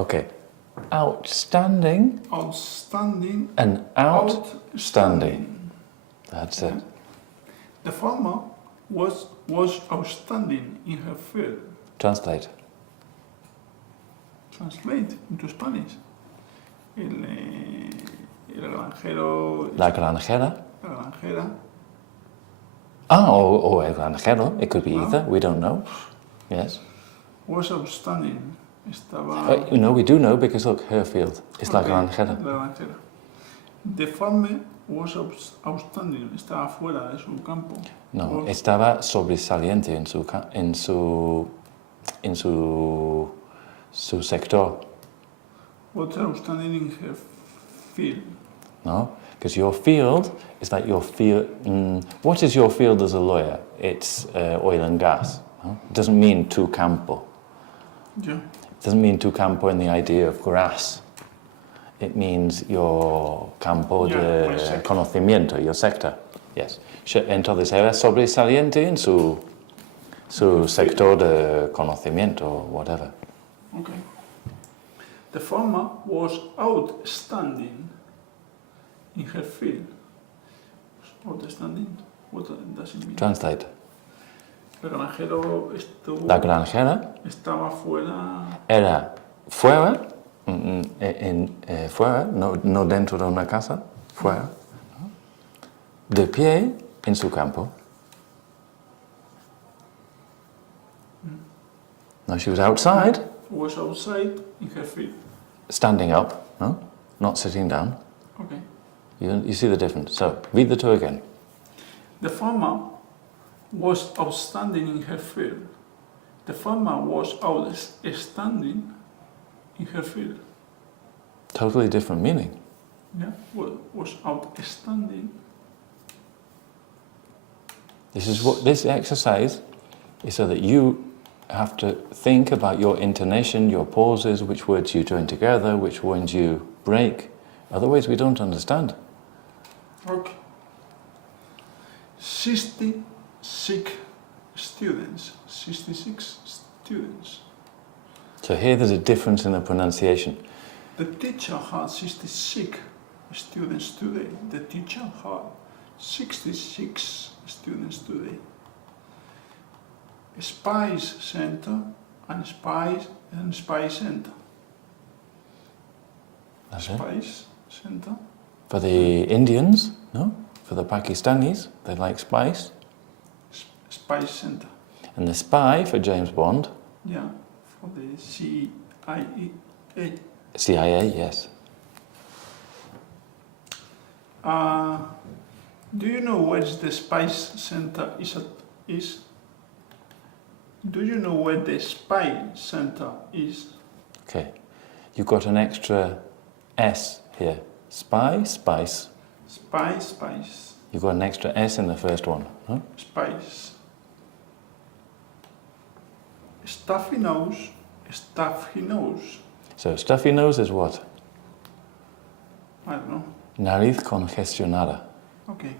Okay. Outstanding. Outstanding. And outstanding. That's it. The former was outstanding in her field. Translate. Translate into Spanish. El granjero. La granjera. La granjera. Or el granjero. It could be either. We don't know. Yes. Was outstanding. Estaba... No, we do know because look, her field is la granjera. La granjera. The farmer was outstanding. Estaba fuera de su campo. No, estaba sobresaliente en su sector. Was outstanding in her field. No, because your field is like your field. What is your field as a lawyer? It's oil and gas. No? It doesn't mean tu campo. Yeah. It doesn't mean tu campo in the idea of grass. It means your campo de conocimiento, your sector. Yes. Entonces era sobresaliente en su sector de conocimiento, or whatever. Okay. The former was outstanding in her field. Outstanding? What does it mean? Translate. El granjero La granjera estaba fuera. Era fuera, fuera, no dentro de una casa, fuera, de pie en su campo. No, she was outside. Was outside in her field. Standing up, no? Not sitting down. Okay. You see the difference. So, read the two again. The farmer was outstanding in her field. The farmer was outstanding in her field. Totally different meaning. Yeah, was outstanding. This exercise is so that you have to think about your intonation, your pauses, which words you join together, which ones you break. Otherwise, we don't understand. Okay. 66 students. 66 students. So here there's a difference in the pronunciation. The teacher had 66 students today. The teacher had 66 students today. Spice center and spice center. That's it. Spice center. For the Indians, no? For the Pakistanis, they like spice. Spice center. And the spy for James Bond. Yeah, for the CIA. CIA, yes. Do you know where the Spice Center is? Do you know where the Spy Center is? Okay. You've got an extra S here. Spy, spice. Spy, spice. You've got an extra S in the first one, huh? Spice. Stuffy nose, stuffy nose. So stuffy nose is what? I don't know. Nariz congestionada. Okay.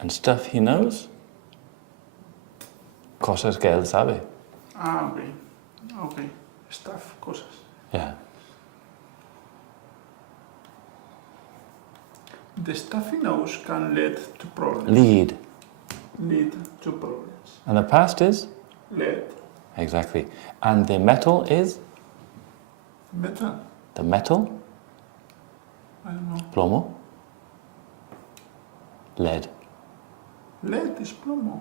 And stuffy nose? Cosas que él sabe. Ah, okay. Okay. Stuff, cosas. Yeah. The stuffy nose can lead to problems. Lead. Lead to problems. And the past is? Lead. Exactly. And the metal is? Metal. The metal? I don't know. Plomo. Lead. Lead is plomo.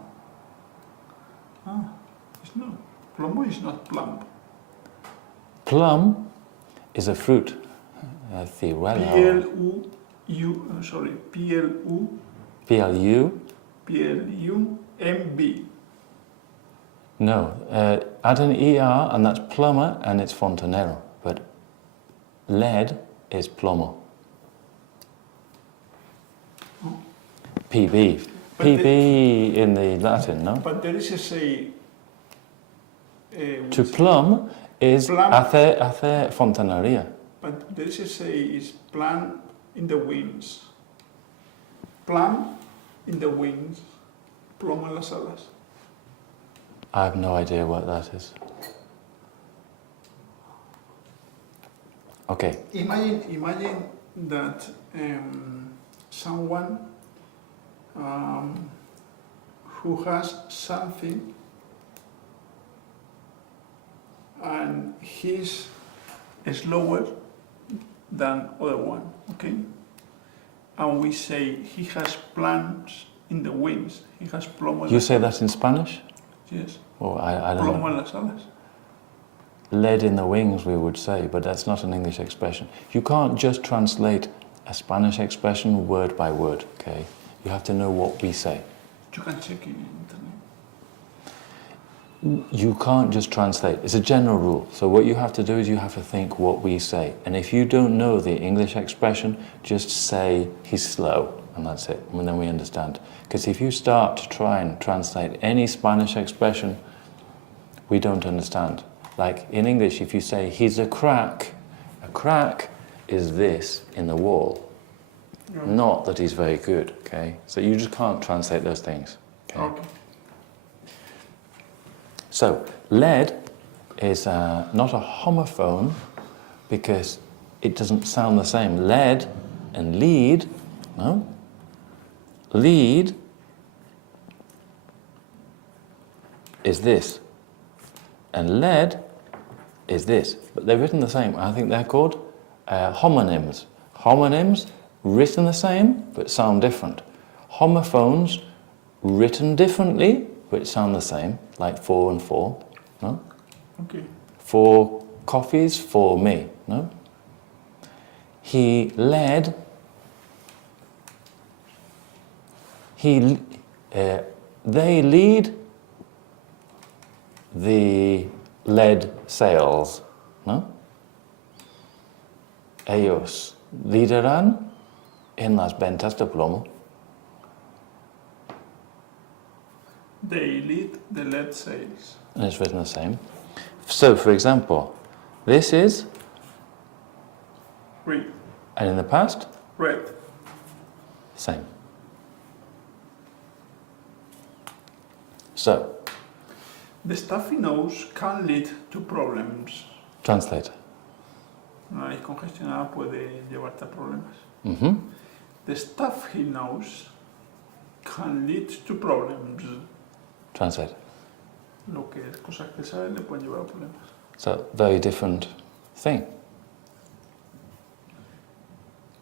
Ah, it's not. Plomo is not plum. Plum is a fruit. P-L-U. P-L-U-M-B. No, add an ER and that's plumber and it's fontanero. But lead is plomo. Oh. PB. But PB in the Latin, no? But there is a say... To plumb is hacer fontanería. But there is a say is plan in the wings. Plan in the wings. Plomo en las alas. I have no idea what that is. Okay. Imagine that someone who has something and he's slower than other one, okay? And we say he has plants in the wings. He has plomo. You say that in Spanish? Yes. Well, I don't Plomo know. en las alas. Lead in the wings, we would say, but that's not an English expression. You can't just translate a Spanish expression word by word, okay? You have to know what we say. You can check it in internet. You can't just translate. It's a general rule. So what you have to do is you have to think what we say. And if you don't know the English expression, just say he's slow, and that's it. And then we understand. Because if you start to try and translate any Spanish expression, we don't understand. Like in English, if you say he's a crack is this in the wall. Yeah. Not that he's very good, okay? So you just can't translate those things. Okay. So, lead is not a homophone because it doesn't sound the same. Lead and lead, no? Lead is this, and lead is this. But they're written the same. I think they're called homonyms. Homonyms, written the same, but sound different. Homophones, written differently, but sound the same, like 4 and 4, no? Okay. 4 coffees for me, no? He led, they lead the lead sales, no? Ellos lideran en las ventas de plomo. They lead the lead sales. And it's written the same. So, for example, this is, Read. and in the past, Red. same. So, The stuffy nose can lead to problems. translate. Una nariz congestionada puede llevarte a problemas. Mm-hmm. The stuffy nose can lead to problems. Translate. Lo que es cosas que saben le pueden llevar a problemas. So, very different thing.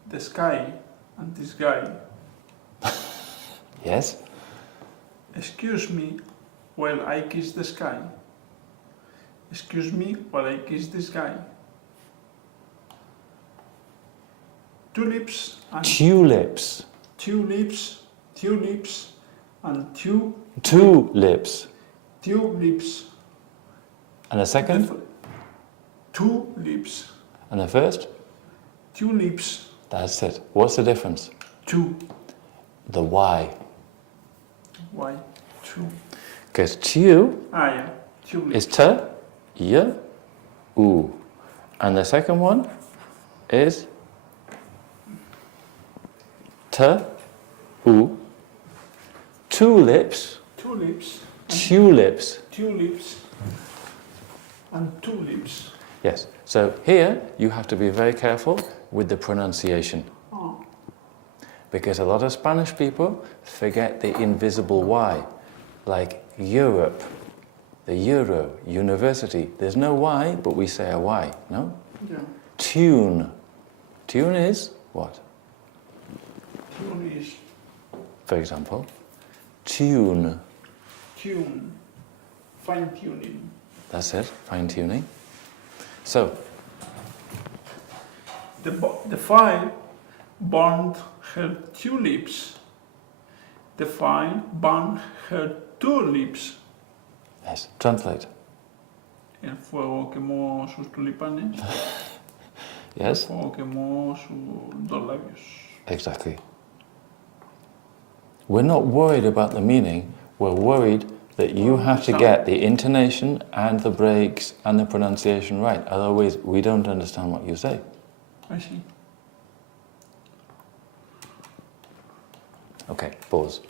The sky and this guy. Yes? Excuse me while I kiss the sky. Excuse me while I kiss this guy. Tulips and Tulips. tulips, tulips and Two lips. tulips. And a second? Two lips. And the first? Tulips. That's it. What's the difference? Two. The Y. Why? Two. Because tu Yeah. Tulips. is t, y, u. And the second one is t, u. Tulips. Tulips. Tulips. Tulips. And tulips. Yes. So here you have to be very careful with the pronunciation. Oh. Because a lot of Spanish people forget the invisible Y. Like Europe, the Euro, university. There's no Y, but we say a Y, no? Yeah. Tune. Tune is what? Tune is For example, tune. tune. Fine tuning. That's it, fine tuning. So, The fire burned her tulips. The fire burned her tulips. yes, translate. El fuego quemó sus tulipanes. El Yes, fuego quemó sus dos labios. exactly. We're not worried about the meaning, we're worried that you have to get the intonation and the breaks and the pronunciation right. Otherwise, we don't understand what you say. I see. Okay, pause.